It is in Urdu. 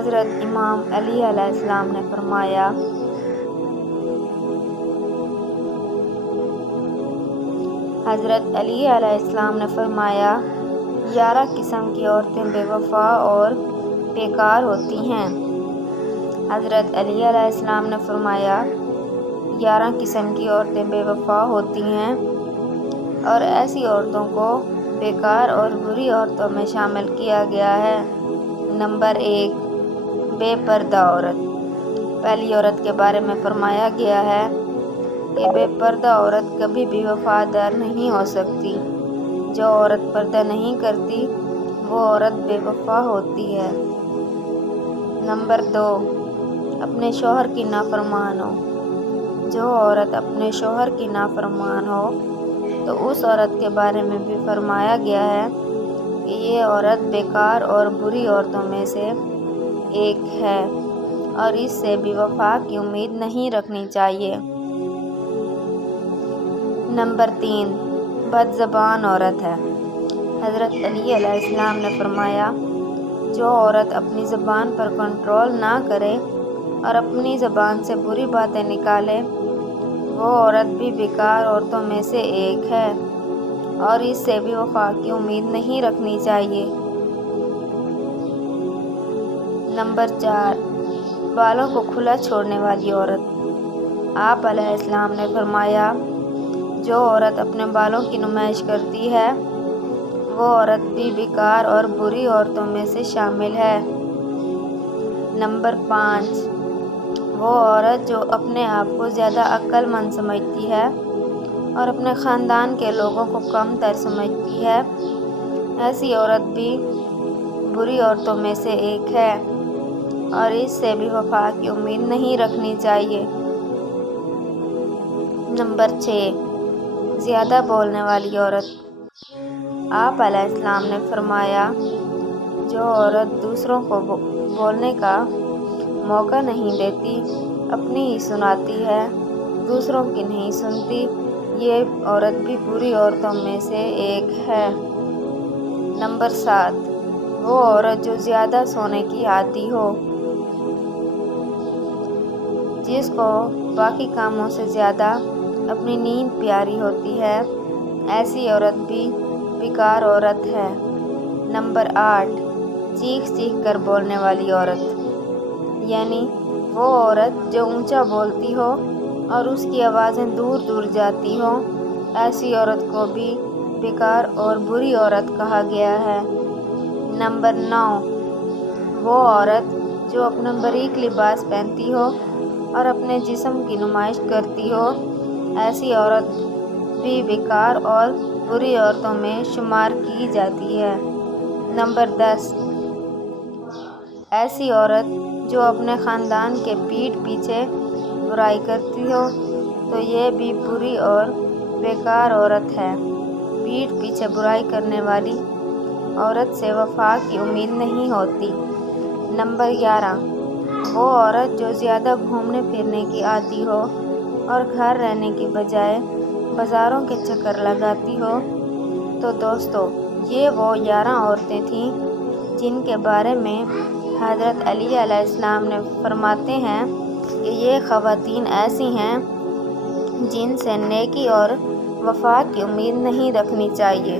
حضرت امام علی علیہ السلام نے فرمایا، حضرت علی علیہ السلام نے فرمایا 11 قسم کی عورتیں بے وفا اور بیکار ہوتی ہیں۔ حضرت علی علیہ السلام نے فرمایا 11 قسم کی عورتیں بے وفا ہوتی ہیں اور ایسی عورتوں کو بیکار اور بری عورتوں میں شامل کیا گیا ہے۔ نمبر 1، بے پردہ عورت۔ پہلی عورت کے بارے میں فرمایا گیا ہے کہ بے پردہ عورت کبھی بھی وفادار نہیں ہو سکتی۔ جو عورت پردہ نہیں کرتی وہ عورت بے وفا ہوتی ہے۔ نمبر 2، اپنے شوہر کی نافرمان ہو۔ جو عورت اپنے شوہر کی نافرمان ہو تو اس عورت کے بارے میں بھی فرمایا گیا ہے کہ یہ عورت بیکار اور بری عورتوں میں سے ایک ہے اور اس سے بھی وفا کی امید نہیں رکھنی چاہیے۔ نمبر 3، بد زبان عورت ہے۔ حضرت علی علیہ السلام نے فرمایا جو عورت اپنی زبان پر کنٹرول نہ کرے اور اپنی زبان سے بری باتیں نکالے وہ عورت بھی بیکار عورتوں میں سے ایک ہے اور اس سے بھی وفا کی امید نہیں رکھنی چاہیے۔ نمبر 4، بالوں کو کھلا چھوڑنے والی عورت۔ آپ علیہ السلام نے فرمایا جو عورت اپنے بالوں کی نمائش کرتی ہے وہ عورت بھی بیکار اور بری عورتوں میں سے شامل ہے۔ نمبر 5، وہ عورت جو اپنے آپ کو زیادہ عقل مند سمجھتی ہے اور اپنے خاندان کے لوگوں کو کم تر سمجھتی ہے ایسی عورت بھی بری عورتوں میں سے ایک ہے اور اس سے بھی وفا کی امید نہیں رکھنی چاہیے۔ نمبر 6، زیادہ بولنے والی عورت۔ آپ علیہ السلام نے فرمایا جو عورت دوسروں کو بولنے کا موقع نہیں دیتی اپنی ہی سناتی ہے دوسروں کی نہیں سنتی یہ عورت بھی بری عورتوں میں سے ایک ہے۔ نمبر 7، وہ عورت جو زیادہ سونے کی عادی ہو، جس کو باقی کاموں سے زیادہ اپنی نیند پیاری ہوتی ہے ایسی عورت بھی بیکار عورت ہے۔ نمبر 8، چیخ چیخ کر بولنے والی عورت، یعنی وہ عورت جو اونچا بولتی ہو اور اس کی آوازیں دور دور جاتی ہوں ایسی عورت کو بھی بیکار اور بری عورت کہا گیا ہے۔ نمبر 9، وہ عورت جو اپنا باریک لباس پہنتی ہو اور اپنے جسم کی نمائش کرتی ہو ایسی عورت بھی بیکار اور بری عورتوں میں شمار کی جاتی ہے۔ نمبر 10، ایسی عورت جو اپنے خاندان کے پیٹھ پیچھے برائی کرتی ہو تو یہ بھی بری اور بیکار عورت ہے۔ پیٹھ پیچھے برائی کرنے والی عورت سے وفا کی امید نہیں ہوتی۔ نمبر 11، وہ عورت جو زیادہ گھومنے پھرنے کی عادی ہو اور گھر رہنے کی بجائے بازاروں کے چکر لگاتی ہو۔ تو دوستو یہ وہ 11 عورتیں تھیں جن کے بارے میں حضرت علی علیہ السلام نے فرماتے ہیں کہ یہ خواتین ایسی ہیں جن سے نیکی اور وفا کی امید نہیں رکھنی چاہیے۔